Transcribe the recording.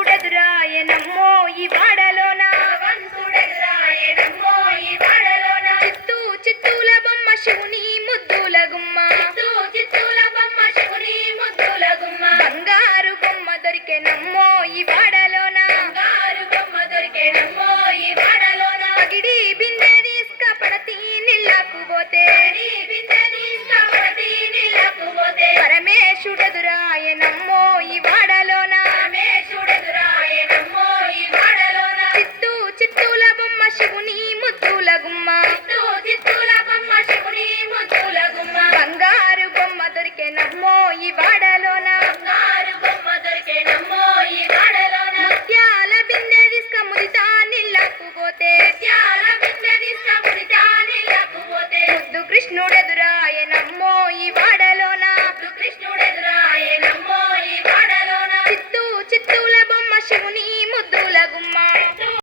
భగవంతుడెదురాయనమ్మో ఈ వాడలోన చిత్తూ చిత్తూల బొమ్మ శివుని ముద్దుల గుమ్మ బంగారు బొమ్మ దొరికెనమ్మో ఈ వాడలోన పగిడి బిందె తీసుకపడతీ నీళ్ళకు పోతే పరమేశుడెదురాయనమ్మో ఈ వాడలోన చిత్తూ చిత్తూల బొమ్మ శివుని ముద్దుల గుమ్మ బంగారు బొమ్మ దొరికెనమ్మో ఈ వాడలోన ముత్యాల బిందె తీసుక ముదితా నీళ్ళకు పోతే ముద్దు కృష్ణుడెదురాయనమ్మో ఈ వాడలోన చిత్తూ చిత్తూల బొమ్మ శివుని ముద్దు